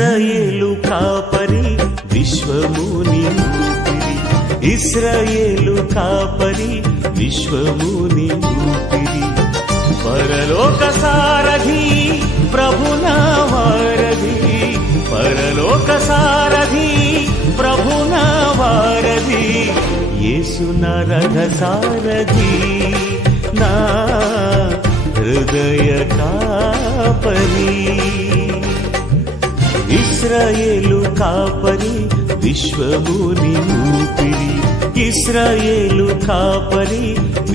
ఇశ్రాయేలు కాపరి విశ్వముని ఊపిరి, ఇశ్రాయేలు కాపరి విశ్వముని ఊపిరి, పరలోక సారథి ప్రభునా వారధి, పరలోక సారథి ప్రభునా వారధి, యేసు నా రథ సారథి నా హృదయ కాపరి. ఇశ్రాయేలు కాపరి విశ్వముని ఊపిరి, ఇశ్రాయేలు కాపరి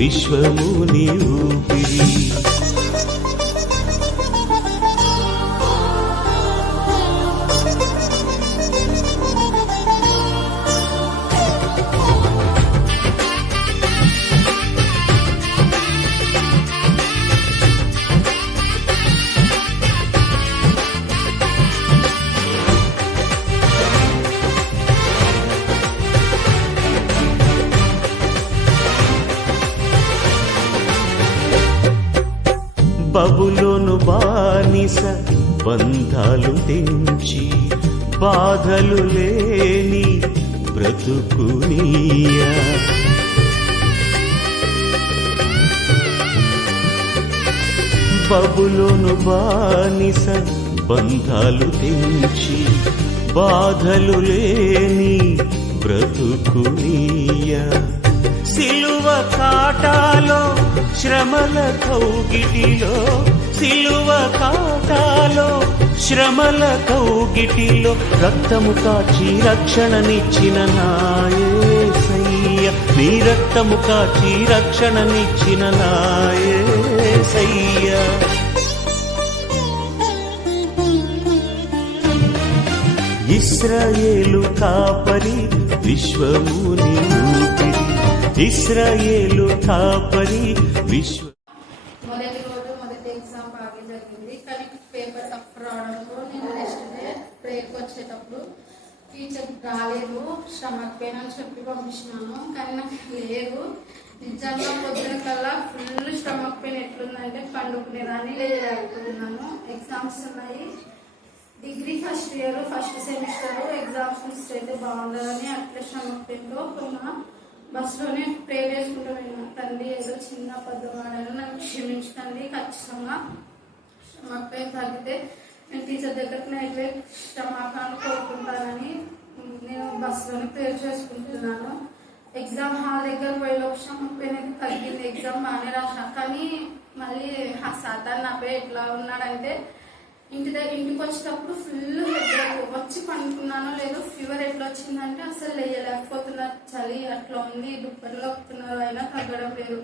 విశ్వముని ఊపిరి. బబులోను బానిస బంధాలు తెంచి బాధలు లేని బ్రతుకునియా, బబులోను బానిస బంధాలు తెంచి బాధలు లేని బ్రతుకునియా, సిలువ కాటాలో శ్రమల కౌగిటిలో, సిలువ కాటాలో శ్రమల కౌగిటిలో రక్తము కాచి రక్షణనిచ్చిన నా యేసయ్య, నీ రక్తము కాచి రక్షణనిచ్చిన నా యేసయ్య. ఇశ్రాయేలు కాపరి విశ్వముని ఊపిరి, ఇశ్రాయేలు కాపరి విశ్వ. మొదటి రోజు మొదటి ఎగ్జామ్ బాగా జరిగింది, కానీ పేపర్ టఫ్ రావడంతో నేను నెక్స్ట్ డే ప్రేయర్కి వచ్చేటప్పుడు టీచర్ రాలేదు, స్టమక్ పెయిన్ అని చెప్పి పంపించినాను, కానీ నాకు లేదు. నిజంగా పొద్దున కల్లా ఫుల్ స్టమక్ పెయిన్ ఎట్లుందంటే పండుకునేదాన్ని లేకపోతున్నాను. ఎగ్జామ్స్ ఉన్నాయి, degree first year first semester, exams miss అయితే బాగుండదని అట్లా స్టమక్ పెయిన్తో కొన్నా బస్సులోనే ప్రే చేసుకుంటూ వెళ్ళాను. తండ్రి ఏదో చిన్న పద్దవాడని నాకు క్షమించండి, ఖచ్చితంగా స్టమక్ పెయిన్ తగ్గితే నేను టీచర్ దగ్గరకు నైట్ క్షమాపణలు కోరుకుంటానని నేను బస్సులోనే ప్రే చేసుకుంటున్నాను. ఎగ్జామ్ హాల్ దగ్గర పోయి స్టమక్ పెయిన్ అయితే తగ్గింది, ఎగ్జామ్ బాగానే రాసిన. కానీ మళ్ళీ ఆ సాతాన్ నాపై ఎట్లా ఉన్నాడంటే ఇంటికి వచ్చేటప్పుడు ఫుల్ హెడ్ వచ్చి పండుకున్నానో లేదో, ఫీవర్ ఎట్లా వచ్చిందంటే అసలు లేయలేకపోతున్నా, చలి అట్లా ఉంది, దుప్పట్లు వస్తున్నారు, అయినా తగ్గడం లేదు.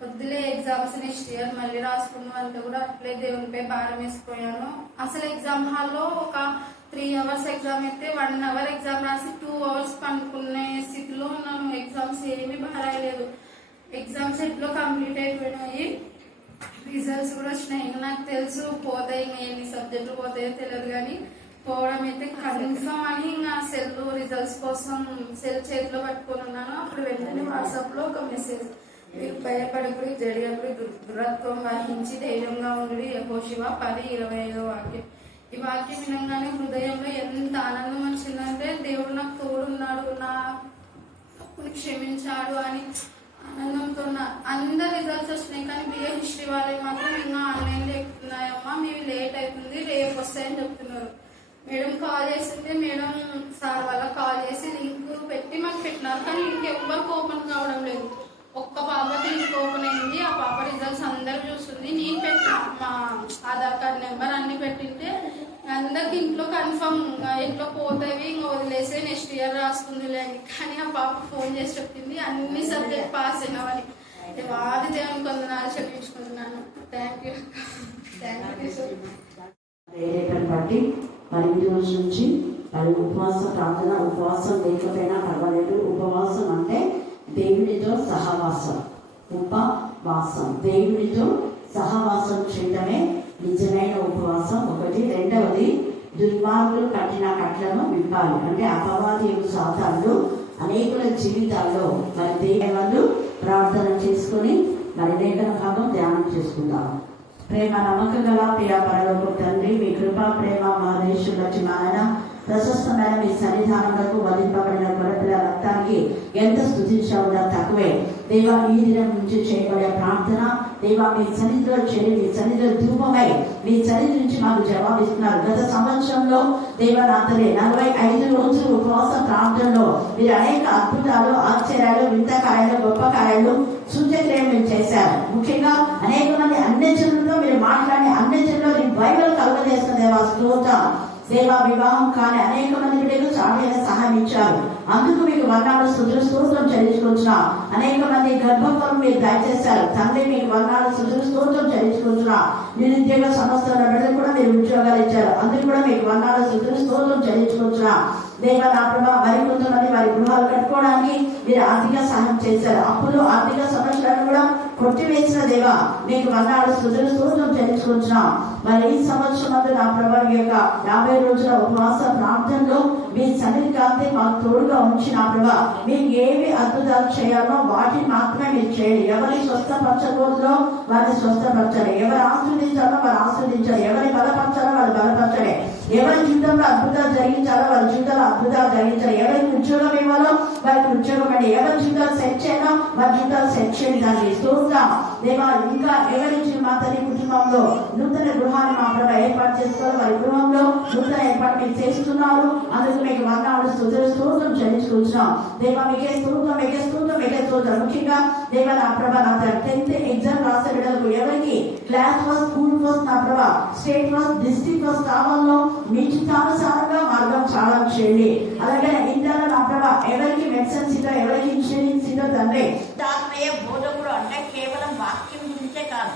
వద్దులే ఎగ్జామ్స్ నెక్స్ట్ ఇయర్ మళ్ళీ రాసుకున్నాం అంటే కూడా అట్లే దేవునిపై భారం వేసిపోయాను. అసలు ఎగ్జామ్ హాల్లో ఒక 3 hours ఎగ్జామ్ అయితే 1 hour ఎగ్జామ్ రాసి 2 hours పండుకునే స్థితిలో ఉన్నాను. ఎగ్జామ్స్ ఏమీ బాగాలేదు, ఎగ్జామ్స్ ఎట్లో కంప్లీట్ అయిపోయినాయి, రిజల్ట్స్ కూడా వచ్చినాయి. నాకు తెలుసు పోతాయి, ఇంకా ఎన్ని సబ్జెక్టులు పోతాయో తెలియదు, కానీ పోవడం అయితే కన్ఫర్మ్ అని ఇంకా సెల్ రిజల్ట్స్ కోసం సెల్ చేతిలో పట్టుకొని ఉన్నాను. అప్పుడు వెంటనే వాట్సాప్లో ఒక మెసేజ్, మీరు భయపడకుడి, జడియకుడి, దురత్వం వహించి ధైర్యంగా ఉండి యెహోషువ 10:25 వాక్యం. ఈ వాక్యం వినంగానే హృదయంలో ఎంత ఆనందం వచ్చిందంటే దేవుడు నాకు తోడున్నాడు, నా తప్పుని క్షమించాడు అని ఆనందంతో. అందరు రిజల్ట్స్ వచ్చినాయి, కానీ బిఏ హిస్టరీ వాళ్ళకి మాత్రం ఇంకా ఆన్లైన్లో ఎక్కుతున్నాయమ్మా, మీవి లేట్ అవుతుంది, రేపు వస్తాయని చెప్తున్నారు. మేడం కాల్ చేస్తుంటే మేడం సార్ వాళ్ళకి కాల్ చేసి లింక్ పెట్టి మాకు పెట్టినారు, కానీ ఇంకెవ్వరికి ఓపెన్ కావడం లేదు. ఒక్క పాపకి లింక్ ఓపెన్ అయింది, ఆ పాప రిజల్ట్స్ అందరు చూస్తుంది. నేను పెట్టిన మా ఆధార్ కార్డ్ నెంబర్ అన్ని పెట్టింటే అందరికి ఇంట్లో కన్ఫర్మ్ ఎట్లా పోతాయి, ఇంకా వదిలేసే నెక్స్ట్ ఇయర్ రాసుకుందిలే అని. కానీ ఆ పాప ఫోన్ చేసి చెప్పింది అన్ని సబ్జెక్ట్ పాస్ అయినావని. వారి దేవుని కొందనాలు చెప్పించుకుంటున్నాను. Thank you. బట్టి మరి ఈ రోజు నుంచి మరి ఉపవాస ప్రార్థన, ఉపవాసం లేకపోయినా పర్వాలేదు. ఉపవాసం అంటే దేవునితో సహవాసం, ఉపవాసం దేవునితో సహవాసం చేయడమే నిజమైన ఉపవాసం. ఒకటి. రెండవది, దుర్మార్గులు కట్టిన కట్లను విప్పాలి. అంటే అపవాది సాతానులు అనేకుల జీవితాల్లో మరి దేవుళ్ళు ప్రార్థన చేసుకొని మరి లేఖన భాగం ధ్యానం చేసుకుందాం. ప్రేమ నమ్మకం గల ప్రియ పరలోక తండ్రి, మీ కృపా ప్రేమ మా దేశంలో నాయన ప్రశస్తమైన మీ సన్నిధానంలో వదిలిపబడిన గొర్రెల రక్తానికి ఎంత స్తుతించాలో తక్కువే. దేవా, ఈ దినం నుంచి చేయబడే ప్రార్థన దేవా మీ సన్నిధిలో చేరి మీ సన్నిధిలో ధూపమై మీ సన్నిధి నుంచి మాకు జవాబిస్తున్నారు. గత సంవత్సరంలో దేవ నాతలే 45 రోజులు ఉపవాస ప్రార్థనలో మీరు అనేక అద్భుతాలు, ఆశ్చర్యాలు, వింత కార్యాలు, గొప్ప కార్యాలు, సూచక్రియలు మీరు చేశారు. ముఖ్యంగా అనేక మంది అన్యజనులతో మీరు మాట్లాడి అన్యజనులో బైబిల్ కలుగజేస్తున్న దేవా స్తోత్రం. దేవా, వివాహం కానీ అనేక మంది బిడ్డలకు చాలా సహాయం ఇచ్చారు. అందుకు మీకు వర్ణాలు స్తోత్రం చెల్లించుకుంటున్నా. అనేక మంది గర్భఫలం మీరు దయచేశారు తండ్రి, మీకు వర్ణాలు స్తోత్రం చెల్లించుకుంటున్నా. నిరుద్యోగ సంస్థల బిడ్డలు కూడా మీరు ఉద్యోగాలు ఇచ్చారు. అందుకు కూడా మీకు వర్ణాలు స్తోత్రం చెల్లించుకుంటున్నా. దేవ నా ప్రభా, మరి కొంతమంది వారి గృహాలు కట్టుకోవడానికి మీరు ఆర్థిక సహాయం చేశారు. అప్పులు, ఆర్థిక సమస్యలను కూడా కొట్టివేసిన దేవా మీకు వర్ణాలు స్తోత్రం చెల్లించుకుంటున్నాం. మరి ఈ సంవత్సరం అంతా నా ప్రభా ఈ యొక్క 50 రోజుల ఉపవాస ప్రార్థనలో మీ సన్నిధి కాంతి మాకు తోడుగా ఉంచి నా ప్రభా మీరు ఏవి అద్భుతాలు చేయాలో వాటిని మాత్రమే మీరు చేయండి. ఎవరి స్వస్థపరచకూడదో వారిని స్వస్థపరచాలి, ఎవరు ఆస్వాదించాలో వారు ఆస్వాదించాలి, ఎవరి బలపరచాలో వారు బలపరచాలి, ఎవరి జీవితంలో అద్భుతాలు జరిగించాలో వారి జీవితంలో అద్భుతాలు జరిగించాలి, ఎవరికి ఉద్యోగం ఇవ్వాలో వారికి ఉద్యోగం అండి, ఎవరి జీవితాలు సెట్ చేయడం వారి జీవితాలు సెట్ చేయండి. దాన్ని చూస్తాం దేవా. ఇంకా ఎవరి మా తల్లి కుటుంబంలో నూతన గృహాన్ని మా ప్రభావ ఏర్పాటు చేసుకోవాలి, వారి గృహంలో నూతన ఏర్పాటు మీరు చేస్తున్నారు. అందుకు మీకు వర్ణాలు స్తోత్రం చెల్లించుకుంటున్నాం దేవా. మీకే స్తోత్రం, మీకే స్తోత్రం, మీకే స్తోత్రం. ముఖ్యంగా దేవా నా ప్రభా నా 10th ఎగ్జామ్ రాసే బిడ్డలకు ఎవరికి క్లాస్ ఫస్ట్, స్కూల్ ఫస్ట్, నా ప్రభా స్టేట్ ఫస్ట్, డిస్ట్రిక్ట్ ఫస్ట్ కావాలో మీ చిత్తానుసారంగా మార్గం చాలా చేయండి. అలాగే ఇంటర్ నా ప్రభా ఎవరికి మెడిసిన్ సీటో, ఎవరికి ఇంజనీరింగ్ సీటో తండ్రి ఆత్మీయ బోధకుడు అంటే కేవలం వాక్యం గురించే కాదు,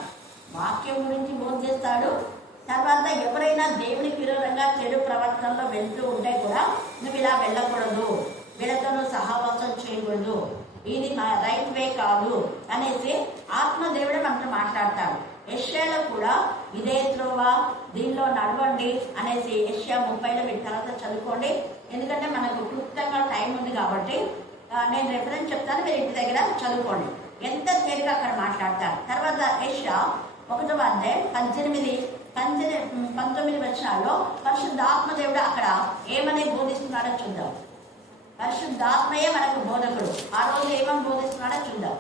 వాక్యం గురించి బోధిస్తాడు. తర్వాత ఎవరైనా దేవునికి విరోధంగా చెడు ప్రవర్తనలో వెళ్తూ ఉంటే కూడా నువ్వు ఇలా వెళ్ళకూడదు, వీళ్ళతో నువ్వు సహవాసం చేయకూడదు, ఇది నా రైట్ వే కాదు అనేసి ఆత్మదేవుడే మనతో మాట్లాడతాడు. యెషయాలో కూడా ఇదే త్రోవ, దీనిలో నడవండి అనేసి యెషయా 30లో మీరు తర్వాత చదువుకోండి. ఎందుకంటే మనకు క్లుప్తంగా టైం ఉంది కాబట్టి నేను రెఫరెన్స్ చెప్తాను, మీరు ఇంటి దగ్గర చదువుకోండి. ఎంత తేలిక అక్కడ మాట్లాడతారు. తర్వాత యెషయా 1వ అధ్యాయం 19 వచనాల్లో పరిశుద్ధాత్మదేవుడు అక్కడ ఏమని బోధిస్తున్నాడో చూద్దాం. పరిశుద్ధాత్మయే మనకు బోధకుడు. ఆ రోజు ఏమని బోధిస్తున్నాడో చూద్దాం.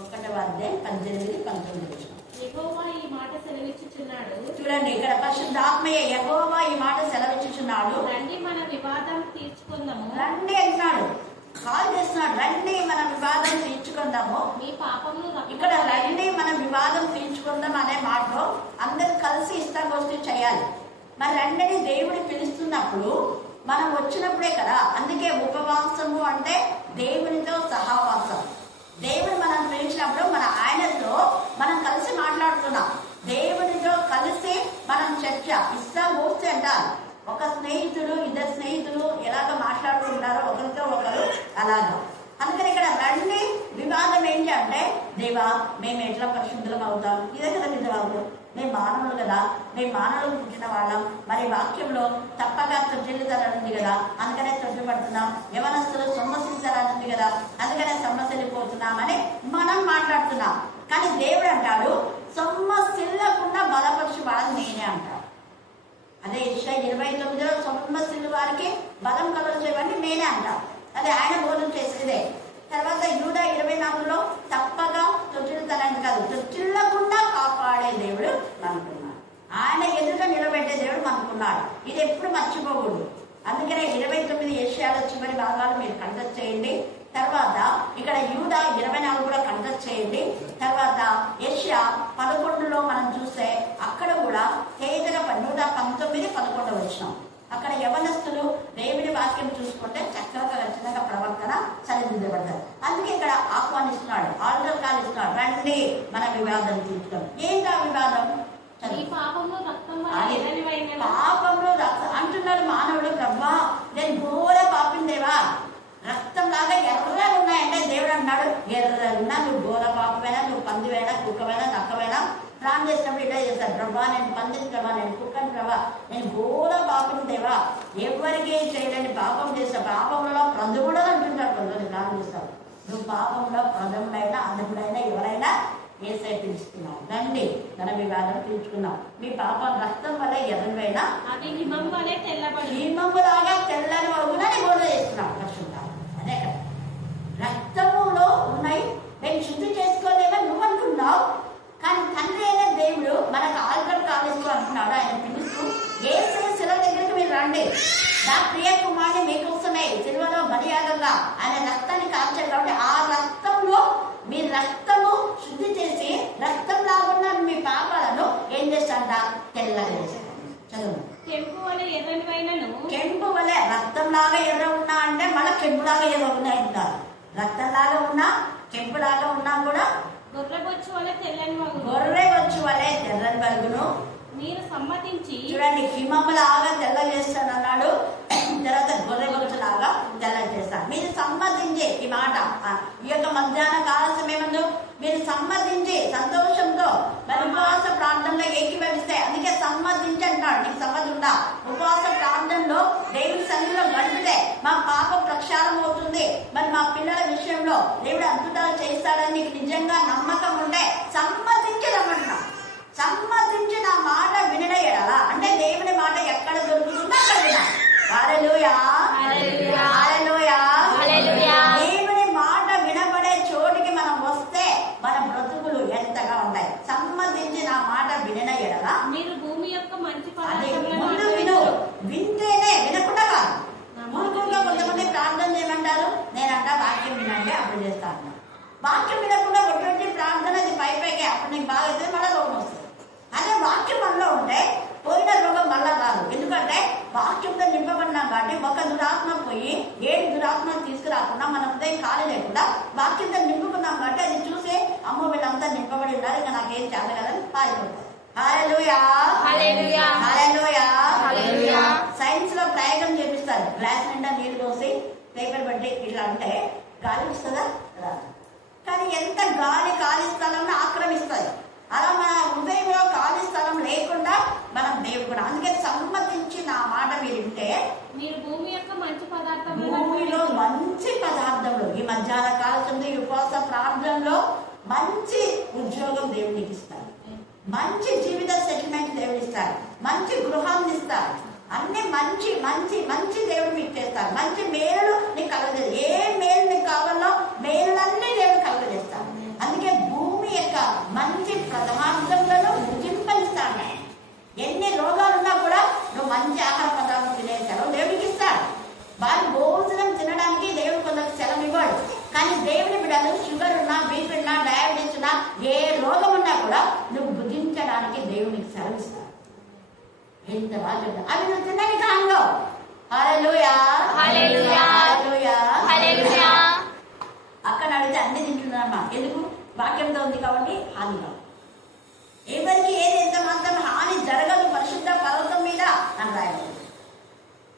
1వ అధ్యాయం 18-19 వచనం. యెహోవా ఈ మాట సెలవిచ్చుచున్నాడు. చూడండి, ఇక్కడ పరిశుద్ధాత్మయే యెహోవా ఈ మాట సెలవిచ్చుచున్నాడు. రండి మన వివాదం తీర్చుకుందాము. రండి అంటున్నాడు, కాల్ చేస్తున్నాడు. రండి మన వివాదం తీర్చుకుందాము. మీ పాపమును ఇక్కడ రండి మన వివాదం తీర్చుకుందాం అనే మాటలో అందరు కలిసి ఇష్టాగోష్ఠి చేయాలి. మరి రండిని దేవుడు పిలుస్తున్నప్పుడు మనం వచ్చినప్పుడే కదా. అందుకే ఉపవాసము అంటే దేవునితో సహవాసం. దేవుడు మనం పిలిచినప్పుడు మన ఆయనతో మనం కలిసి మాట్లాడుతున్నాం. దేవునితో కలిసి మనం చర్చ ఇష్టాగోష్ఠి అంటారు. ఒక స్నేహితుడు, 2 స్నేహితులు ఎలాగ మాట్లాడుతుంటారో ఒకరితో ఒకరు అలాగా. అందుకని ఇక్కడ రండి వివాదం ఏంటి అంటే, దేవా మేము ఎట్లా పరిశుద్ధులం అవుతాం, ఇదే కదా నిజవాళ్ళు, మేము మానవులు కదా, మేము మానవులు పుట్టిన వాళ్ళం, మరి వాక్యంలో తప్పగా తొట్టిల్లుతారనుంది కదా, అందుకనే తొట్టిపడుతున్నాం. యవనస్తులు సొమ్మసిల్తారనుంది కదా, అందుకనే సొమ్మసిల్లిపోతున్నామని మనం మాట్లాడుతున్నాం. కానీ దేవుడు అంటాడు సొమ్మసిల్లకుండా బలపరిచి వాళ్ళని నేనే అంటాడు. అదే యెషయా 29లో సొమ్మసిల్లు వారికి బలం కలుగజేయమని నేనే అంటాను. అదే ఆయన బోధన చేసేదే. తర్వాత యూదా 24లో తప్పగా తొట్టిల్లుతారని కాదు, తొట్టిల్లకుండా కాపాడే దేవుడు మనకున్నాడు. ఆయన ఎదుట నిలబెట్టే దేవుడు మనకున్నాడు. ఇది ఎప్పుడు మర్చిపోకూడదు. అందుకనే 29 యెషయాలో చివరి భాగాలు మీరు కంటెస్ట్ చేయండి. తర్వాత ఇక్కడ యూదా 24 కూడా కంటెస్ట్ చేయండి. తర్వాత యెషయా 11లో మనం చూస్తే అక్కడ కూడా తేజగా 119-11 వచ్చినాం. అక్కడ యవనస్తులు దేవుని వాక్యం చూసుకుంటే చక్కగా ఖచ్చితంగా ప్రవర్తన సరిదిద్దబడతారు. అందుకే ఇక్కడ ఆహ్వానిస్తున్నాడు, ఆర్డర్ కాల్ ఇస్తున్నాడు, రండి మన వివాదం తీర్చుకోండి. ఏంటా వివాదం? పాపంలో రక్తం అంటున్నాడు మానవుడు. ప్రభా నేను ఘోర పాపిందేవా, రక్తం లాగా ఎర్రగా ఉన్నాయంటే దేవుడు అన్నాడు ఎర్రగా నువ్వు ఘోర పాపమైనా, నువ్వు పందివైనా, కుక్కమైనా, నక్కమైనా ప్రాణం చేసినప్పుడు ఇట్లా చేస్తాడు. ప్రభా నేను పందిని ప్రభా, నేను కుక్కని ప్రభా, నేను ఘోర పాపం దేవా, ఎవరికి చేయలేని పాపం చేస్తా, పాపంలో ప్రజముడు అంటుంటాడు. కొందరు ప్రాణం చేస్తాడు. నువ్వు పాపంలో ప్రజముడైనా, అధముడైనా, ఎవరైనా ఏసై పిలుస్తున్నాం, రండి మన వివాదం తీర్చుకుందాం. మీ పాప రక్తం వల్ల ఎర్రవైనా అవి హిమం వలె తెల్లబడి హిమములాగా తెల్లని వగున బోధ చేస్తున్నాం. పరిశుద్ధాత్మ అదే కదా, రక్తములో ఉన్నాయి. మేము శుద్ధి చేసుకోలేమో నువ్వు అనుకున్నావు, కానీ తండ్రి అయిన దేవుడు మనకు ఆల్కర్ కాలేజీ అంటున్నాడు. ఆయన పిలుస్తూ ఏసై శిల దగ్గరికి మీరు రండి, నా ప్రియ కుమారుని మీకోసమే సిలువలో బలియాగంగా ఆయన రక్తాన్ని కాల్చారు. కాబట్టి ఆ రక్తంలో మీ రక్తము శుద్ధి చేసి రక్తం లాగున్న మీ పాపాలను ఏం చేస్తాంట? తెల్లగా చేస్తాడు. చదువు. కెంపు వలె ఎర్రనివైనను కెంపు వలె రక్తంలాగా ఎర్ర ఉన్నా అంటే మళ్ళీ కెంపులాగా ఎర్ర ఉన్నాయి అంటారు. రక్తంలాగా ఉన్నా కెంపులాగా ఉన్నా కూడా గొర్రెబొచ్చు వలె తెల్లని మగును. గొర్రె వచ్చు వలె తెల్లని వరకును మీరు సమ్మతించి చూడండి, హిమములాగా తెల్ల చేస్తాను అన్నాడు. తర్వాత గొర్రె బొచ్చులాగా తెల్ల చేస్తాను. మీరు సమ్మతించి, ఈ మాట ఈ యొక్క మధ్యాహ్న కాల సమయంలో మీరు సమ్మతించి సంతోషంతో మరి ఉపవాస ప్రార్థనలో ఏకీభవిస్తే, అందుకే సమ్మతించి అంటున్నాడు. నీకు సమ్మతి ఉందా? ఉపవాస ప్రార్థనలో దేవుడి సన్నిధిలో గడిపితే మా పాప ప్రక్షాళన అవుతుంది. మరి మా పిల్లల విషయంలో దేవుడు అద్భుతాలు చేస్తాడని నీకు నిజంగా నమ్మకం ఉంటే సమ్మతించి రమ్మంటున్నాం. సమ్మతించి నా మాట వినడయ్యాడా అంటే దేవుని మాట ఎక్కడ దొరుకుతుందో అక్కడ వినాలి. హల్లెలూయా, హల్లెలూయా, హల్లెలూయా, హల్లెలూయా. దేవుని మాట వినబడే చోటికి మనం వస్తే మన బ్రతుకులు ఎంతగా ఉంటాయి. సమ్మతించి నా మాట వినడయ్యాడా మీరు భూమి యొక్క మంచి అది పదార్థములను ముందు విను, వింటేనే వినకుండా కాదు. మూర్ఖంగా కొంతమంది ప్రార్థన చేయమంటారు, నేనంట వాక్యం వినండి అప్పుడు చేస్తాను. వాక్యం వినకుండా ఒకటి ప్రార్థన అది పైపైకే, అప్పుడు నీకు బాగా అయితే మళ్ళీ రోగం వస్తుంది. అదే వాక్యం మనలో ఉంటే పోయిన రోగం మళ్ళా రాదు. ఎందుకంటే వాక్యంతో నింపబడినాం కాబట్టి ఒక దురాత్మ పోయి 7 దురాత్మలు తీసుకురాకుండా మన హృదయం ఖాళీ లేకుండా వాక్యంతో నింపుకున్నాం కాబట్టి అది చూసి అమ్మ వీళ్ళంతా నింపబడి ఉన్నారు, ఇంకా నాకేం చేత కదని పారిపోతారు. హల్లెలూయా, హల్లెలూయా, హల్లెలూయా, హల్లెలూయా. సైన్స్ లో ప్రయోగం చేపిస్తారు. గ్లాస్ నిండా నీళ్లు పోసి పేపర్ పెట్టి ఇట్లా అంటే గాలి ఇస్తుందా? రాదు. కానీ ఎంత గాలి ఖాళీ స్థలంలో ఆక్రమిస్తుంది. అలా మన హృదయంలో ఖాళీ స్థలం లేకుండా మనం దేవుడు కూడా, అందుకే సమ్మతించి నా మాట మీరు వింటే మీరు భూమి యొక్క మంచి పదార్థములను భూమిలో మంచి పదార్థములు, ఈ మధ్యాహ్న కాలంలో ఈ ఉపవాస ప్రార్థనలో మంచి ఉద్యోగం దేవుడికి ఇస్తారు, మంచి జీవిత సెటిల్మెంట్ దేవుడు ఇస్తారు, మంచి గృహాన్ని ఇస్తారు, అన్ని మంచి మంచి మంచి దేవుడు మీకు చేస్తారు. మంచి మేలు నీకు కలుగజేస్తారు. ఏ మేలు నీకు కావాలో మేలులన్నీ దేవుడు కలుగజేస్తారు. అందుకే భూమి యొక్క మంచి పదార్థములను భుజింపనిస్తాడు. ఎన్ని రోగాలున్నా కూడా నువ్వు మంచి ఆహార పదార్థం తినే సెలవు దేవుడికి ఇస్తాడు. వారి భోజనం తినడానికి దేవుడు కొందరికి సెలవు ఇవ్వడు. కానీ దేవుని బిడ్డలు షుగర్ ఉన్నా, బీపీ ఉన్నా, డయాబెటీస్ ఉన్నా, ఏ రోగం ఉన్నా కూడా నువ్వు భుజించడానికి దేవునికి సెలవు ఇస్తాడు. ఎంత బాగా అవి నువ్వు తినని కాలంలో. హల్లెలూయా, హల్లెలూయా, హల్లెలూయా, హల్లెలూయా. అక్కడ అడిగితే అన్ని తింటున్నారమ్మా. ఎందుకు? వాక్యంతో ఉంది కాబట్టి హాని కాదు. ఎవరికి ఏది ఎంత మాత్రం హాని జరగదు పరిశుద్ధ పర్వతం మీద అని రాయబడింది.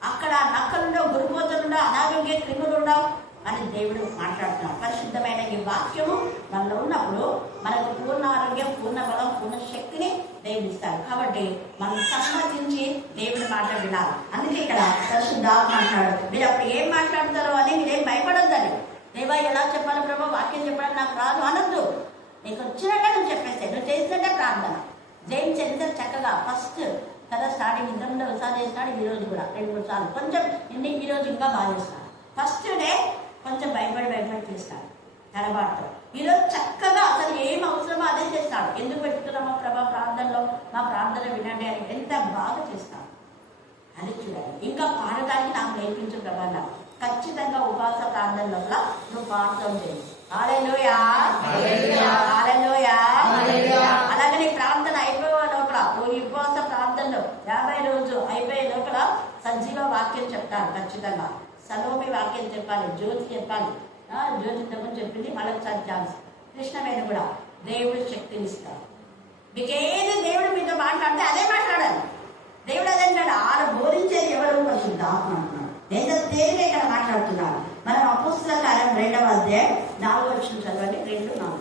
అక్కడ నక్కలుండవు, గురిపోతలుండవు, అనారోగ్య క్రిములు ఉండవు అని దేవుడు మాట్లాడుతున్నాడు. పరిశుద్ధమైన ఈ వాక్యము మనలో ఉన్నప్పుడు మనకు పూర్ణ ఆరోగ్యం, పూర్ణ బలం, పూర్ణ శక్తిని దేవుడు ఇస్తాడు. కాబట్టి మనం సమ్మతించి దేవుడి మాట వినాలి. అందుకే ఇక్కడ పరిశుద్ధాత్మ మాట్లాడు. మీరు అప్పుడు ఏం మాట్లాడతారో అని మీరేం భయపడొద్దని. దేవా ఎలా చెప్పాలి ప్రభా, వాక్యం చెప్పడం నాకు రాదు అనొద్దు. నీకు వచ్చినట్టే నువ్వు చెప్పేస్తే, నువ్వు చేసినట్టే ప్రార్థన. జైన్ చరిత్ర చక్కగా ఫస్ట్ కదా స్టార్టింగ్ ఇంతకుముందు ఒకసారి చేసినాడు, ఈ రోజు కూడా 2-3 సార్లు కొంచెం ఈ రోజు ఇంకా బాగా చేస్తాడు. ఫస్ట్ డే కొంచెం భయపడి చేస్తాడు తడబాటుతో. ఈరోజు చక్కగా అసలు ఏం అవసరమో అదే చేస్తాడు. ఎందుకు పెట్టుకున్నామో ప్రభా ప్రార్థనలో, మా ప్రార్థన వినండి అని ఎంత బాగా చేస్తాడు అది చూడాలి. ఇంకా పాడటానికి నాకు నేర్పించు ప్రభా. ఖచ్చితంగా ఉపవాస ప్రార్థన లోపల నువ్వు పాడుతూ చేయి. హల్లెలూయా, హల్లెలూయా, హల్లెలూయా. అలాగని ప్రార్థన అయిపోయే లోపల ఈ ఉపవాస ప్రార్థనలో 50 రోజు అయిపోయే లోపల సజీవ వాక్యం చెప్తాను. ఖచ్చితంగా సలోమి వాక్యం చెప్పాలి, జ్యోతి చెప్పాలి. జ్యోతి ఇంతకుముందు చెప్పింది, మళ్ళొకసారి ఛాన్స్. కృష్ణమైన కూడా దేవుడు శక్తిని ఇస్తాడు. మీకు ఏది దేవుడు మీతో మాట్లాడితే అదే మాట్లాడాలి. దేవుడు అదే అంటాడు. ఆరు బోధించేది ఎవరు? పరిశుద్ధాత్మ అంటున్నాడు. ఎంత తేలిగా ఇక్కడ మాట్లాడుతున్నాడు. మనం అపోస్తల కార్యం 2వ అధ్యాయం 4వ వచనం చదవండి. 2-4.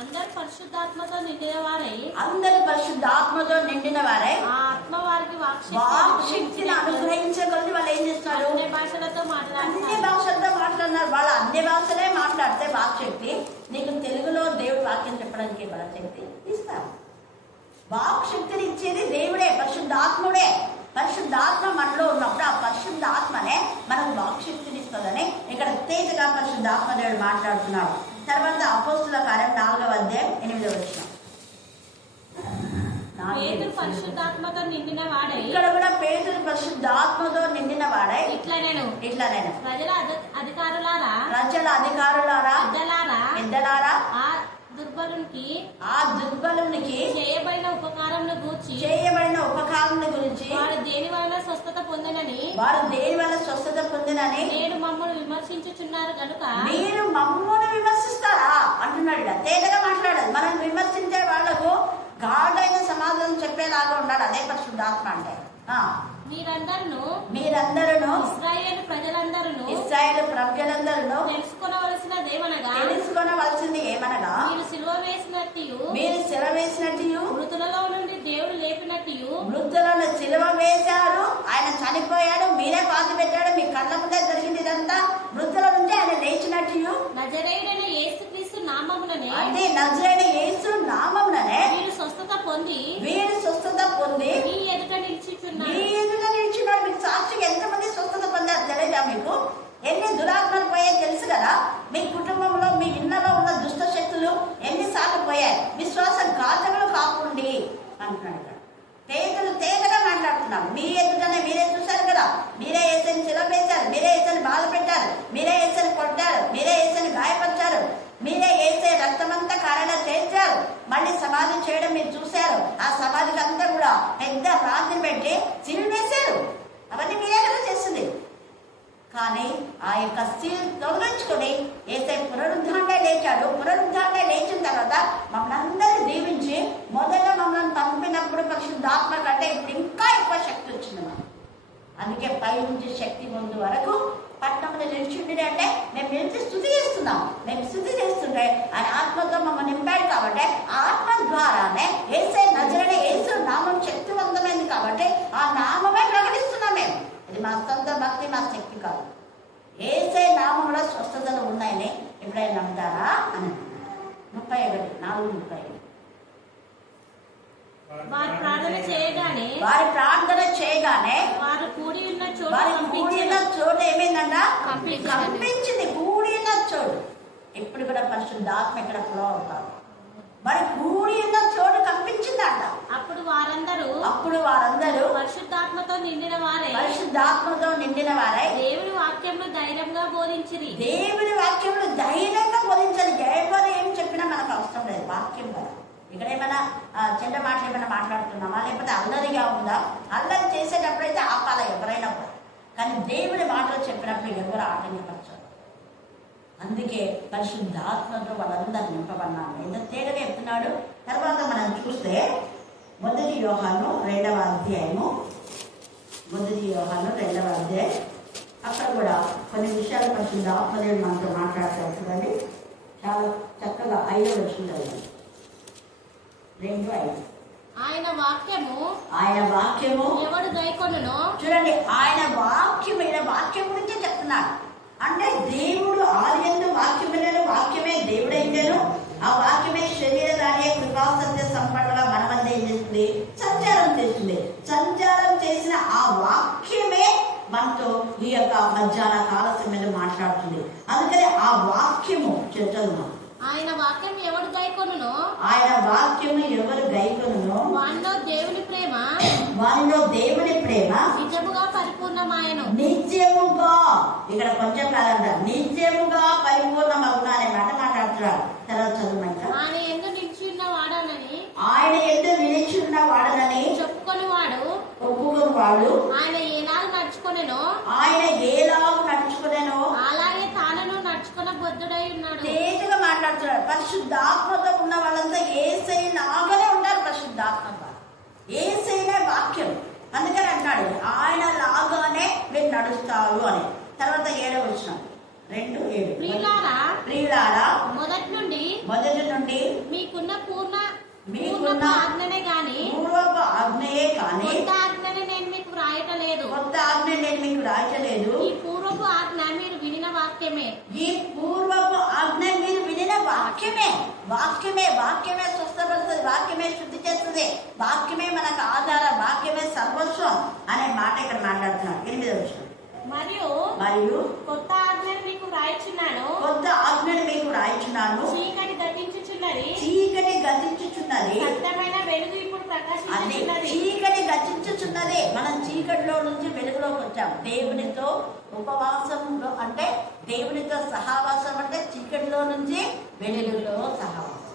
అందరు పరిశుద్ధాత్మతో నిండిన వారై, అందరూ పరిశుద్ధాత్మతో నిండిన వారే ఆ ఆత్మ వారికి వాక్శక్తిని అనుగ్రహించగలిగి వాళ్ళు ఏం చేస్తున్నారు? అన్య భాషలతో అన్ని మాట్లాడుతున్నారు. భాషలతో మాట్లాడినారు. వాళ్ళు అన్ని భాషలే మాట్లాడితే వాక్శక్తి. నీకు తెలుగులో దేవుడు వాక్యం చెప్పడానికి మన శక్తి ఇస్తాడు. వాక్ శక్తిని ఇచ్చేది దేవుడే, పరిశుద్ధాత్ముడే. పరిశుద్ధాత్మ మనలో ఉన్నప్పుడు ఆ పరిశుద్ధాత్మనే మనకు వాక్ శక్తిని ఇస్తుందని ఇక్కడ తేజగా పరిశుద్ధాత్మ దేవుడు మాట్లాడుతున్నాడు. తర్వాత అపోస్తుల కార్యం 4వ అధ్యాయం 8వ వచనం. పేతురు పరిశుద్ధాత్మతో నిండిన వాడై, ఇక్కడ కూడా పేతురు పరిశుద్ధాత్మతో నిండిన వాడై ఇట్లనేను ప్రజల అధికారులారా, పెద్దలారా, ఆ దుర్బలునికి చేయబడిన ఉపకారమును గురించి వారు దేని వలన స్వస్థత పొందనని నేడు మమ్మల్ని విమర్శించుచున్నారు కనుక మీరు మమ్మల్ని విమర్శిస్తారా అంటున్నాడు. తేలిగా మాట్లాడాలి. మనం విమర్శించే వాళ్లకు గాఢైన సమాధానం చెప్పేలాగా ఉండాలి. అదే పరిశుద్ధాత్మ అంటే. మీరందరూ ఇశ్రాయేలు ప్రజలందరూ తెలుసుకొనవలసింది ఏమనగా మీరు సిలువ వేసినట్టు మృతులలో నుండి దేవుడు లేపినట్టు మృతులను సిలువ వేశారు, ఆయన చనిపోయాడు, మీరే పాతి పెట్టాడు, మీ కళ్ళ ముందే జరిగింది ఇదంతా. మృతుల నుంచి ఆయన లేచినట్టు నజరేయుడైన యేసుక్రీస్తు నామముననే, అంటే నజరేయుడైన యేసు నామముననే వీరు స్వస్థత పొంది మీ ఎదుట నిలిచిచున్నారు. మీకు సాక్షిగా ఎంతమంది స్వస్థత పొందారు తెలియదా? మీకు ఎన్ని దురాత్మలు పోయాయి తెలుసు కదా? మీ కుటుంబంలో, మీ ఇళ్లలో ఉన్న దుష్ట శక్తులు ఎన్నిసార్లు పోయాయి. విశ్వాసఘాతకులు కాకుండి అంటున్నాడు. పేదలు తేలిగా మాట్లాడుతున్నాం. మీ ఎదుటనే మీరే చూశారు కదా. మీరే యేసుని సిలువేశారు, మీరే యేసుని బాధ పెట్టారు, మీరే యేసుని కొట్టారు, మీరే యేసుని గాయపరిచారు, మీరే యేసే రక్తమంతా కారణ చేశారు. మళ్ళీ సమాధి చేయడం మీరు చూశారు. ఆ సమాధికి అంతా కూడా పెద్ద ప్రార్థన పెట్టి సిలువేశారు. అవన్నీ మీరే కదా చేస్తుంది. కానీ ఆ యొక్క సీల్ తొలగించుకొని యేసే పునరుద్ధారణే లేచాడు. పునరుద్ధారణే లేచిన తర్వాత మమ్మల్ని అందరినీ దీవించి మొదట మమ్మల్ని పంపినప్పుడు పరిశుద్ధాత్మ కంటే ఇప్పుడు ఇంకా ఎక్కువ శక్తి వచ్చింది మనం. అందుకే పై నుంచి శక్తి ముందు వరకు పట్టణంలో నిలిచిండి అంటే మేము నిలిచి స్థుతి చేస్తున్నాం. మేము స్థుతి చేస్తుంటే ఆయన ఆత్మతో మమ్మల్ని నింపాడు కాబట్టి ఆత్మ ద్వారానే యేసే నజరేయుడైన యేసు నామం శక్తివంతమైంది కాబట్టి ఆ నామమే ప్రకటిస్తున్నాం మేము. ఇది మా సొంత భక్తి, మా శక్తి కాదు. యేసే నామంలో స్వస్థతలు ఉన్నాయని ఎప్పుడైనా నమ్ముతారా అని 31:4-31. వారు ప్రార్థన చేయగానే వారు కూడి ఉన్న చోటు ఏమైందంట? కంపించింది. కూడి ఉన్న చోటు ఎప్పుడు కూడా పరిశుద్ధాత్మ ఇక్కడ ఫ్లో అవుతారు. మరి కూడి ఉన్న చోటు కంపించిందంట. అప్పుడు వారందరూ పరిశుద్ధాత్మతో నిండిన వారై దేవుని వాక్యంలో ధైర్యంగా బోధించిరి. ఎవరు ఏం చెప్పినా మనకు అవసరం లేదు. వాక్యం కదా. ఇక్కడ ఏమైనా చెడ్డ మాటలు ఏమైనా మాట్లాడుతున్నామా, లేకపోతే అల్లరిగా ఉందా? అల్లరి చేసేటప్పుడైతే ఆపాల ఎవరైనా కూడా. కానీ దేవుడి మాటలు చెప్పినప్పుడు ఎవరు ఆటంకపరచారు. అందుకే పరిశుద్ధాత్మతో వాళ్ళందరూ నింపబడినారు. ఎంత తేలిగా చెప్తున్నాడు. తర్వాత మనం చూస్తే 1 యోహాను 2వ అధ్యాయము, 1 యోహాను 2వ అధ్యాయం. అక్కడ కూడా కొన్ని విషయాలు పరిశుద్ధాత్మదేవుడు మనతో మాట్లాడతారు చూడండి. చాలా చక్కగా 5వ వచనం 2:5. ఆయన వాక్యము ఎవడు గైకొనునో చూడండి. ఆయన వాక్యం, ఈయన వాక్యం గురించే చెప్తున్నాడు. అంటే దేవుడు ఆదియందు వాక్యములను, వాక్యమే దేవుడైందను, ఆ వాక్యమే శరీరధారి కృపా సత్య సంపన్నుగా మన మధ్య ఏం చేస్తుంది? సంచారం చేస్తుంది. సంచారం చేసిన ఆ వాక్యమే మనతో ఈ యొక్క మధ్యాహ్న కాల సమయంలో మాట్లాడుతుంది. అందుకని ఆ వాక్యము చదువుతున్నాం. ఆయన వాక్యం ఎవరు గైకొనునో వానిలో దేవుని ప్రేమ నిజముగా పరిపూర్ణమాయను. నిత్యముగా, ఇక్కడ కొంచెం కాదంట, నిత్యముగా పరిపూర్ణమగును అనే మాట మాట్లాడుతున్నాడు. తర్వాత చదువుమంట. ఆయన యందు నిలిచి ఉన్న వాడనని చెప్పుకొని వాడు ఆయన ఏలాగు నడుచుకునేను అలాగే తానను నడుచుకున్న బుద్ధుడై ఉన్నాడు. తేజగా మాట్లాడుతున్నాడు. పరిశుద్ధాత్మతో ఉన్న వాళ్ళంతా యేసయ్య లాగానే ఉంటారు. పరిశుద్ధాత్మ యేసయ్యనే వాక్యం. అందుకని అంటాడు ఆయన లాగానే మీరు నడుస్తారు అని. తర్వాత 7వ వచనం 2:7. ప్రియులారా మొదటి నుండి మీకున్న పూర్ణ ఆజ్ఞనే గాని పూర్వపు ఆజ్ఞయే కానీ కొత్త ఆజ్ఞని నేను మీకు వ్రాయటలేదు. ఈ పూర్వపు ఆజ్ఞ మీరు వినిన వాక్యమే. వాక్యమే స్వస్థపడుతుంది, వాక్యమే శుద్ధి చేస్తుంది, వాక్యమే మనకు ఆధారం, వాక్యమే సర్వస్వం అనే మాట ఇక్కడ మాట్లాడుతున్నాడు. 8వ వచనం. మరియు కొత్త ఆజ్ఞను మీకు వ్రాయిచున్నాను, చీకటి గతించుచున్నది, సత్యమైన వెలుగు ఇప్పుడు ప్రకాశించుచున్నది. చీకటి గతించుచున్నది. మనం చీకటిలో నుంచి వెలుగులోకి వచ్చాం. దేవునితో ఉపవాసంలో అంటే దేవునితో సహవాసం అంటే చీకటిలో నుంచి వెలుగులో సహవాసం.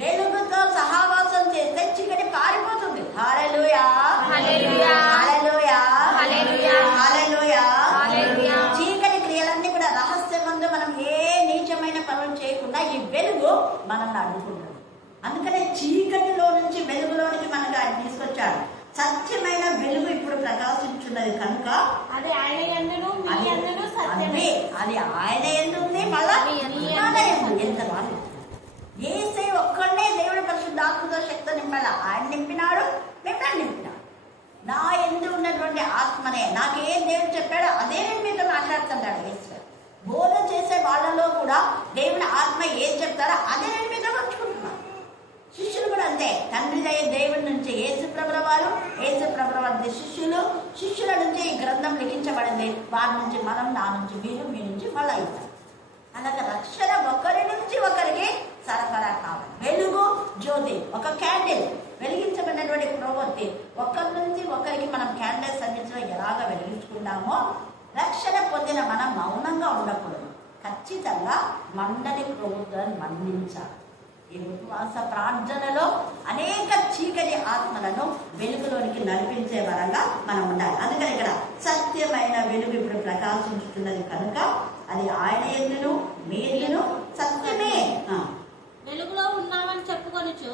వెలుగుతో సహవాసం చేస్తే చీకటి పారిపోతుంది. హల్లెలూయా, హల్లెలూయా, హల్లెలూయా, హల్లెలూయా, హల్లెలూయా, హల్లెలూయా. చీకటి క్రియలన్నీ కూడా రహస్యమందు మనం ఏ నీచమైన పనులు చేయకుండా ఈ వెలుగు మనల్ని అడ్డుకుంటుంది. అందుకనే చీకటిలో నుంచి వెలుగులోనికి మనకు ఆయన తీసుకొచ్చాడు. సత్యమైన వెలుగు ఇప్పుడు ప్రకాశించున్నది కనుక అది ఆయన యందును మీ యందును సత్యమే. అది ఆయన యందు ఉంది, మళ్ళా మన యందు. ఎంత బాగా యేసే ఒక్కడే దేవుడి పరిశుద్ధాత్మతో శక్తి నింపాల. ఆయన నింపినాడు, మిమ్మల్ని నింపినాడు. నా యందు ఉన్నటువంటి ఆత్మనే నాకేం దేవుడు చెప్పాడో అదే నేను మీతో మాట్లాడుతున్నాడు. యేసు బోధ చేసే వాళ్ళలో కూడా దేవుని ఆత్మ ఏం చెప్తాడో అదే నేను మీతో పంచుకుంటున్నాను. శిష్యులు కూడా అంతే. తండ్రి దేవుడి నుంచి యేసు ప్రభుల వారు, యేసు ప్రభుల వారి శిష్యుల నుంచి ఈ గ్రంథం లిఖించబడింది. వారి నుంచి మనం, నా నుంచి మీరు, మీ నుంచి మళ్ళీ అవుతారు. అలాగే రక్షణ ఒకరి నుంచి ఒకరికి సరఫరా కావాలి. వెలుగు జ్యోతి, ఒక క్యాండిల్ వెలిగించబడినటువంటి ప్రవృత్తి ఒకరి నుంచి ఒకరికి మనం క్యాండిల్స్ అందించడం ఎలాగ వెలిగించుకున్నామో రక్షణ పొందిన మనం మౌనంగా ఉండకూడదు. ఖచ్చితంగా మండలి ప్రవృత్తులను మన్నించాలి. ఈ ఉపవాస ప్రార్థనలో అనేక చీకటి ఆత్మలను వెలుగులోనికి నడిపించే వరంగా మనం ఉండాలి. అందుకని ఇక్కడ సత్యమైన వెలుగు ఇప్పుడు ప్రకాశించుతున్నది కనుక అది ఆయన యందును మీ యందును సత్యమే. వెలుగులో ఉన్నామని చెప్పుకొనుచు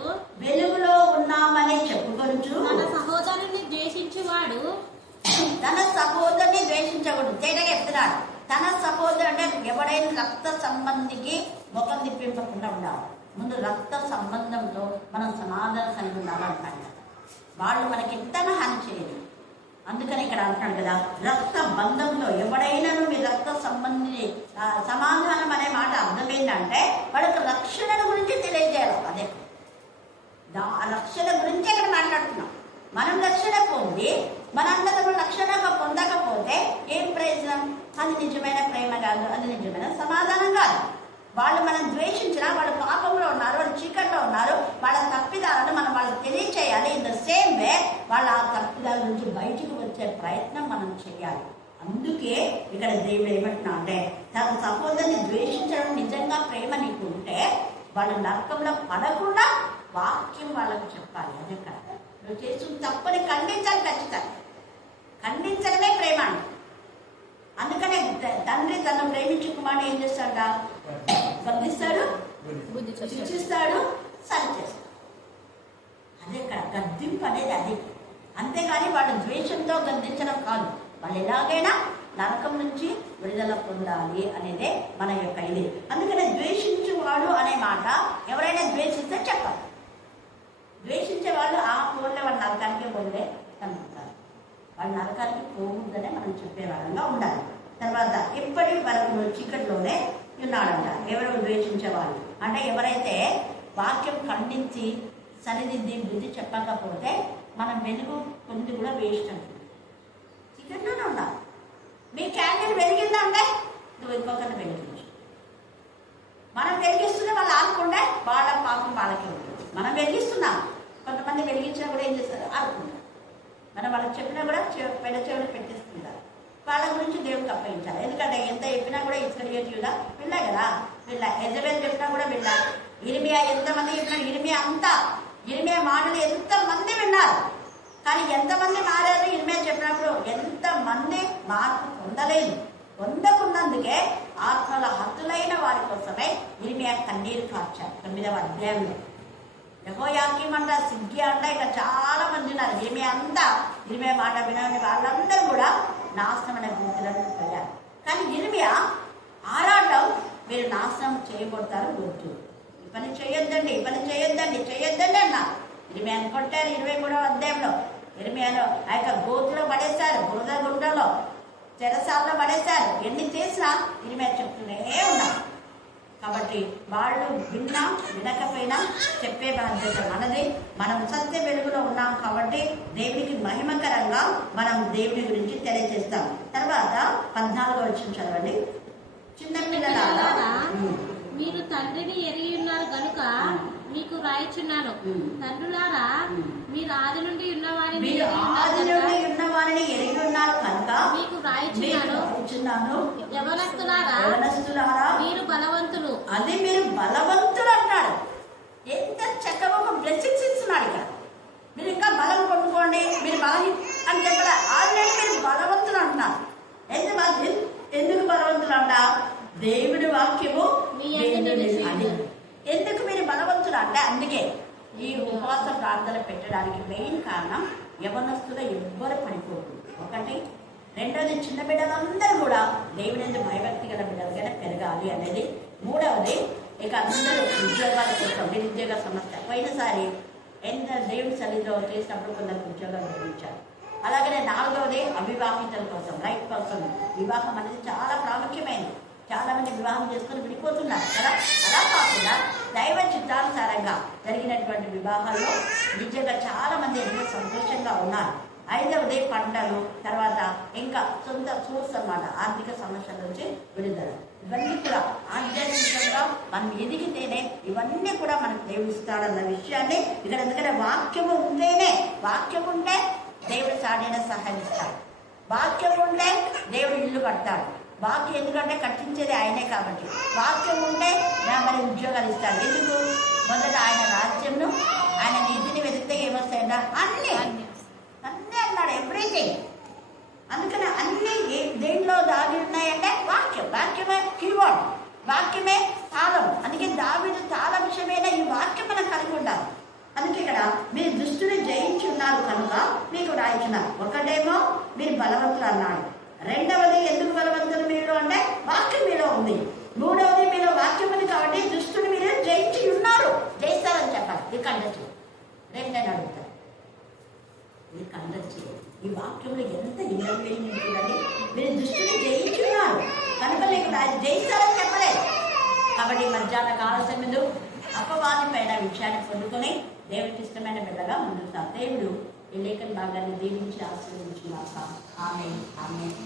తన సహోదరుని ద్వేషించకూడదు. తేటగా చెప్తున్నాడు. తన సహోదరు అంటే ఎవడైనా రక్త సంబంధికి ముఖం తిప్పించకుండా ఉండాలి. ముందు రక్త సంబంధంతో మనం సమాధానం కలిగి ఉండాలంటాడు. వాళ్ళు మనకి ఎంతనా హాని చేయదు. అందుకని ఇక్కడ అంటున్నాడు కదా, రక్త బంధంలో ఎవడైనా మీ రక్త సంబంధి సమాధానం అనే మాట అర్థం ఏంటంటే వాళ్ళకి రక్షణ గురించి తెలియజేయాలి. అదే రక్షణ గురించి ఇక్కడ మాట్లాడుతున్నాం. మనం రక్షణ పొంది మనందరూ రక్షణ పొందకపోతే ఏం ప్రయోజనం? అది నిజమైన ప్రేమ కాదు, అది నిజమైన సమాధానం కాదు. వాళ్ళు మనం ద్వేషించినా వాళ్ళు పాపంలో ఉన్నారు, వాళ్ళు చీకట్లో ఉన్నారు. వాళ్ళ తప్పిదాలను మనం వాళ్ళకి తెలియచేయాలి. ఇన్ ద సేమ్ వే వాళ్ళ ఆ తప్పిదాల నుంచి బయటికి వచ్చే ప్రయత్నం మనం చేయాలి. అందుకే ఇక్కడ దేవుడు ఏమంటున్నా అంటే తన సహోదరుని ద్వేషించడం నిజంగా ప్రేమ నీకు ఉంటే వాళ్ళు నరకంలో పడకుండా వాక్యం వాళ్ళకు చెప్పాలి. అది ఇక్కడ నువ్వు చేస్తున్న తప్పని ఖండించాలి. ఖచ్చితంగా ఖండించడమే ప్రేమ అండి. అందుకనే తండ్రి తను ప్రేమించు కుమారుడు ఏం చేస్తాడా? గద్దిస్తాడు, శిక్షిస్తాడు, సరి చేస్తాడు. అదే ఇక్కడ గద్దింపు అనేది అది. అంతేగాని వాడు ద్వేషంతో గద్దించడం కాదు. వాళ్ళు ఎలాగైనా నరకం నుంచి విడుదల పొందాలి అనేదే మన యొక్క ఇది. అందుకనే ద్వేషించువాడు అనే మాట ఎవరైనా ద్వేషిస్తే చెప్పాలి. ద్వేషించే వాళ్ళు ఆ ఫోన్లో వాళ్ళ నరకానికి పోలే కనుకుంటారు. వాళ్ళ నరకానికి పోకూడదనే మనం చెప్పేవాళ్ళంగా ఉండాలి. తర్వాత ఇప్పటి వరకు చీకటిలోనే ఉన్నాడంట. ఎవరు ద్వేషించేవాళ్ళు అంటే ఎవరైతే వాక్యం ఖండించి సరిదిద్ది బుద్ధి చెప్పకపోతే మనం వెలుగు పొంది కూడా వేస్ట్ అంటుంది. చీకట్లోనే ఉండాలి. మీ క్యాండిల్ వెలిగిందా అంటే నువ్వు ఇంకొకరిని వెలిగించు. మనం వెలిగిస్తూనే వాళ్ళు ఆడుకుంటే వాళ్ళ పాపం వాళ్ళకే ఉంటుంది. మనం వెలిగిస్తున్నాం. కొంతమంది వెలిగించినా కూడా ఏం చేస్తారు? ఆడుకుంటారు. మనం వాళ్ళకి చెప్పినా కూడా పెద్ద చెవులు పెట్టేస్తుంటారు. వాళ్ళ గురించి దేవుడికి అప్పగించాలి. ఎందుకంటే ఎంత చెప్పినా కూడా ఇస్కరియోతీయుదా వెళ్ళా కదా, వెళ్ళా. యెజబెల్ చెప్పినా కూడా వెళ్ళా. ఇర్మియా ఎంతమంది చెప్పినాడు? ఇర్మియా మాటలు ఎంతమంది విన్నారు. కానీ ఎంతమంది మారారు? ఇర్మియా చెప్పినప్పుడు ఎంతమంది మార్పు పొందలేదు. పొందకున్నందుకే ఆత్మల హతులైన వారి కోసమే ఇర్మియా కన్నీరు కార్చారు. 9వ అధ్యాయంలో యెహోయాకీం అంట, సిద్కియా అంట, ఇక చాలా మంది ఉన్నారు. ఇర్మియా మాట వినని వాళ్ళందరూ కూడా నాశనమైన గుర్తులను పోయారు. కానీ ఇర్మియా ఆరాటం, మీరు నాశనం చేయబడతారు, గుర్తు ఈ పని చేయొద్దండి, ఈ పని చేయొద్దండి అన్నారు. ఇర్మియాను కొట్టారు. 23వ అధ్యాయంలో ఇర్మియాను ఆ యొక్క గోతులో పడేశారు, బురద గుండలో చెరసాల్లో పడేశారు. ఎన్ని చేసినా ఇర్మియా చెప్తూనే ఉన్నారు. కాబట్టి కాబట్టి వాళ్ళు విన్నా వినకపోయినా చెప్పే బాధ్యత మనది. మనం సత్య వెలుగులో ఉన్నాం కాబట్టి దేవునికి మహిమకరంగా మనం దేవుని గురించి తెలియజేస్తాం. తర్వాత 14వ వచనం చదవండి. చిన్నపిల్లలారా మీరు తండ్రిని ఎరిగి ఉన్నారు గనుక మీకు రాయిచున్నాను. తండ్రులారా మీరు ఆది నుండి ఉన్నవారిని ఎరిగి ఉన్నారు కనుక మీకు రాయిచున్నాను. యవనస్తులారా మీరు బలవంతులు. అది మీరు బలవంతులు అంటాడు. ఎంత చక్కగా ఒక బ్లెస్సింగ్స్ ఇస్తున్నాడు ఇక్కడ. మీరు ఇంకా బలం కొనుక్కోండి, మీరు బలం అని చెప్పలే, ఆల్రెడీ మీరు బలవంతులు అంటున్నారు. ఎందుకు బలవంతులు అంట? దేవుడి వాక్యము ఎందుకు మీరు బలవంతులు అంటే, అందుకే ఈ ఉపవాస ప్రార్థన పెట్టడానికి మెయిన్ కారణం యవనస్తులు ఎవ్వరు పడిపోతుంది. ఒకటి. రెండవది, చిన్న బిడ్డలందరూ కూడా దేవుని ఎందుకు భయభక్తి గల బిడ్డలుగానే పెరగాలి అనేది. మూడవది, ఇక అందరూ ఉద్యోగాల కోసం నిరుద్యోగ సమస్య. పోయినసారి దేవుడి సన్నిధిలో చేసినప్పుడు కొందరికి ఉద్యోగాలు నిర్మించారు. అలాగనే నాలుగవది, అవివాహితుల కోసం, రైట్ పర్సన్. వివాహం అనేది చాలా ప్రాముఖ్యమైనది. చాలా మంది వివాహం చేసుకుని విడిపోతున్నారు కదా. అలా కాకుండా దైవ చిత్తానుసారంగా జరిగినటువంటి వివాహాల్లో నిజంగా చాలా మంది ఎంతో సంతోషంగా ఉన్నారు. ఐదవది, పంటలు. తర్వాత ఇంకా సొంత సోర్స్ అన్నమాట, ఆర్థిక సమస్యల నుంచి విడుదల. ఇవన్నీ కూడా ఆధ్యాత్మికంగా మనం ఎదిగితేనే ఇవన్నీ కూడా మనకు దేవుడు ఇస్తాడన్న విషయాన్ని ఇక్కడ, ఎందుకంటే వాక్యము ఉంటేనే, వాక్యం ఉంటే దేవుడు సాడైన సహాయం ఇస్తాడు. వాక్యం ఉంటే దేవుడు ఇల్లు కడతాడు. వాక్యం ఎందుకంటే కట్టించేది ఆయనే కాబట్టి. వాక్యం ఉంటే మరి ఉద్యోగాలు ఇస్తాడు. ఎందుకు? మొదట ఆయన రాజ్యంను, ఆయన నీతిని వెతికితే ఏమొస్తాయంట? అన్నీ అన్నాడు, ఎవ్రీథింగ్. అందుకని అన్నీ దేంట్లో దాగి ఉన్నాయంటే వాక్యం. వాక్యమే కీవర్డ్, వాక్యమే తాళం. అందుకే దావీదు తాళ విషయమైన ఈ వాక్యం మనం కలిగి ఉండాలి. అందుకే ఇక్కడ మీరు దుష్టుని జయించి ఉన్నారు కనుక మీకు రాయించున్నారు. ఒకటేమో మీరు బలవంతులు అన్నాడు. రెండవది, ఎందుకు బలవంతులు మీరు అంటే వాక్యం మీలో ఉంది. మూడవది, మీలో వాక్యం ఉంది కాబట్టి దుష్టుని మీరు జయించి ఉన్నారు. జయిస్తారని చెప్పాలి. ఈ కండచి రేపు నేను అడుగుతాను, ఈ కండచి ఈ వాక్యంలో ఎంత ఇన్వెల్వేషన్ ఉంటుందండి. మీరు దుష్టుని జయించి ఉన్నారు కనుక మీకు జయిస్తారని చెప్పలేదు. కాబట్టి మధ్యాహ్న కాల సమయంలో అపవాది పైన విషయాన్ని పొందుకొని దేవుడికి ఇష్టమైన బిడ్డగా ముందుకు దేవుడు ఈ లేఖన భాగాన్ని దీవించి ఆశీర్వదించున్నాక. ఆమేన్, ఆమేన్.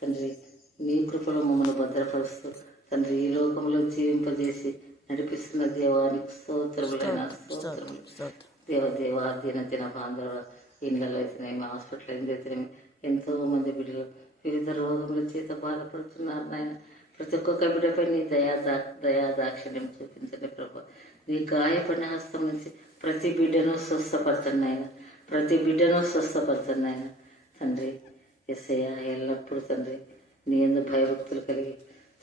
తండ్రి, నీ కృపలో మమ్మల్ని భద్రపరుస్తూ తండ్రి ఈ లోకంలో జీవింపజేసి నడిపిస్తున్న దేవానికి స్తోత్రములైన స్తోత్రములు. దేవ దిన బాంధవ ఇళ్ళలో అయితేనేమి, హాస్పిటల్ అయితేనేమి ఎంతో మంది బిడ్డలు వివిధ రోగముల చేత బాధపడుతున్నారు నాయన. ప్రతి ఒక్కొక్క బిడ్డపై నీ దయాదాక్షిణ్యం చూపించండి ప్రభు. నీ గాయపడిన హస్తం నుంచి ప్రతి బిడ్డను స్వస్థపరచండి నాయన, ప్రతి బిడ్డను స్వస్థపరచండి నాయన. తండ్రి యేసయ్య, ఎల్లప్పుడూ తండ్రి నీ యందు భయభక్తులు కలిగి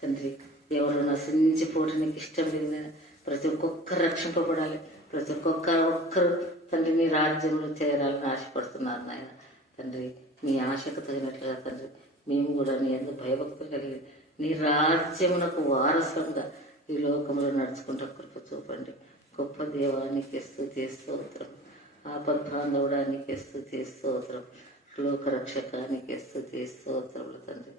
తండ్రి ఎవరు నశించిపోవడం నీకు ఇష్టం లేదు నాయన. ప్రతి ఒక్కొక్కరు రక్షింపబడాలి, ప్రతి ఒక్కరు తండ్రి నీ రాజ్యంలో చేరాలని ఆశపడుతున్నారు నాయన. తండ్రి నీ ఆశకు తగినట్లుగా తండ్రి మేము కూడా నీ యందు భయభక్తులు కలిగి నీ రాజ్యమునకు వారసులుగా ఈ లోకంలో నడుచుకుంటూ కృప చూపండి. గొప్ప దేవానికి స్తుతి స్తోత్రం, ఆపద్బాంధవుడానికి స్తుతి స్తోత్రం, లోకరక్షకానికి స్తుతి స్తోత్రములు తండ్రి.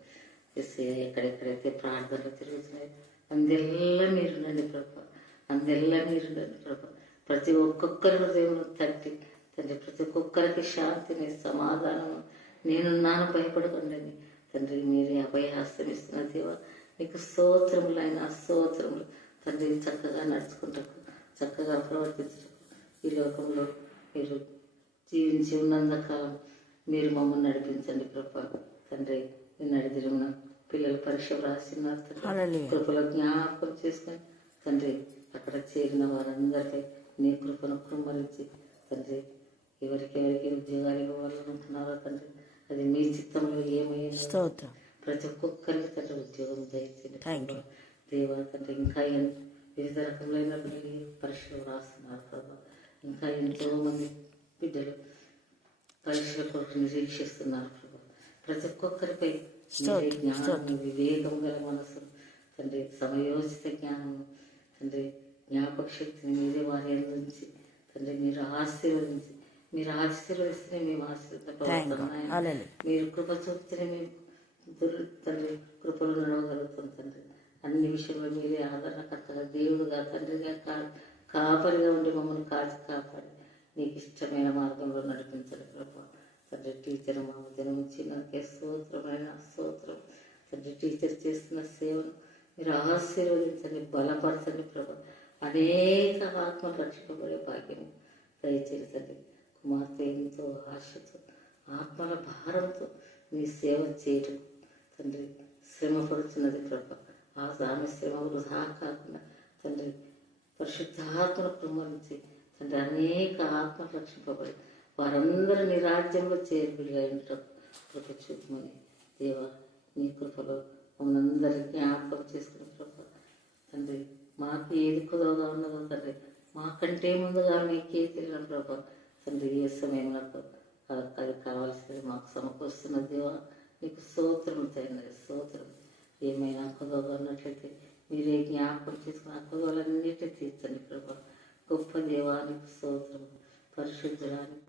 ఎక్కడెక్కడైతే ప్రార్థనలు తిరుగుతున్నాయి అందెల్లా మీరుండండి ప్రభా, అందెల్లా మీరుండండి ప్రభా. ప్రతి ఒక్కొక్కరి హృదయంలో తట్టి తండ్రి ప్రతి ఒక్కొక్కరికి శాంతిని, సమాధానము, నేనున్నాను భయపడకండి తండ్రి. మీరే అభయహస్తం ఇస్తున్న దేవ నీకు స్తోత్రములైన స్తోత్రములు తండ్రి. చక్కగా నడుచుకుంటకు, చక్కగా ప్రవర్తించటకు ఈ లోకంలో మీరు జీవించి ఉన్నంతకాలం మీరు మమ్మల్ని నడిపించండి ప్రభా. తండ్రి నడిదిరిన పిల్లలు పరీక్ష రాసినారు తండ్రి, కృపలో జ్ఞాపకం చేసుకొని తండ్రి అక్కడ చేరిన వారందరికీ నీ కృపను కుమ్మరించి తండ్రి ఎవరికెవరికి ఉద్యోగాలు ఇవ్వాలనుకుంటున్నారో తండ్రి అది మీ చిత్తంలో ఏమైనా ప్రతి ఒక్కొక్కరికి తండ్రి ఉద్యోగం దయచేయండి దేవా. తండ్రి ఇంకా వివిధ రకములైన పరీక్షలు రాస్తున్నారు ప్రభా. ఇంకా ఎంతో మంది బిడ్డలు పరీక్షల కొరకు నిరీక్షిస్తున్నారు ప్రభా. ప్రతి ఒక్కొక్కరిపై జ్ఞానం, వివేకం గల మనసు తండ్రి, సమయోచిత జ్ఞానం తండ్రి, జ్ఞాపక శక్తిని మీరే వారి అందించి తండ్రి మీరు ఆశీర్వదించి, మీరు ఆశీర్వదిస్తేనే మేము ఆశీర్వదిస్తున్నాం. మీరు కృప చూపితేనే మేము తండ్రి కృపలు నడవగలుగుతాం తండ్రి. అన్ని విషయంలో మీరే తండ్రిగా కాపరిగా ఉండి మమ్మల్ని కాచి కాపాడి నీకు ఇష్టమైన మార్గంలో నడిపించండి ప్రభా. తండ్రి టీచర్ మా మధ్య నుంచి నాకే స్తోత్రమైన స్తోత్రం. తండ్రి టీచర్ చేస్తున్న సేవను మీరు ఆశీర్వదించండి, బలపరచండి ప్రభా. అనేక ఆత్మలు రక్షింపబడే భాగ్యం దయచేసండి. కుమార్తె ఎంతో ఆశతో ఆత్మల భారంతో నీ సేవ చేయటం తండ్రి శ్రమ పడుతున్నది ప్రభా. ఆమె శ్రమ వృధా కాకుండా తండ్రి పరిశుద్ధాత్మను కుమ్మరించి తండ్రి అనేక ఆత్మలు రక్షింపబడి వారందరూ నీ రాజ్యంలో చేరుకుడిగా ఉండటం కృప చూపమని దేవా నీ కృపలో మమ్మల్ని అందరికీ జ్ఞాపకం చేసుకుని ప్రభా. తండ్రి మాకు ఏది కుదవగా ఉన్నదో తండ్రి మాకంటే ముందుగా మీకే తెలియడం ప్రభా. తండ్రి ఏ సమయంలో అది కావాల్సింది మాకు సమకూరుస్తున్న దేవా నీకు స్తోత్రం తండ్రి స్తోత్రం. ఏమైనా కుదవగా ఉన్నట్లయితే మీరే జ్ఞాపకం చేసుకుని ఆ కుదవలన్నిటి తీర్చండి ప్రభా. గొప్ప దేవానికి స్తోత్రం, పరిశుద్ధుడానికి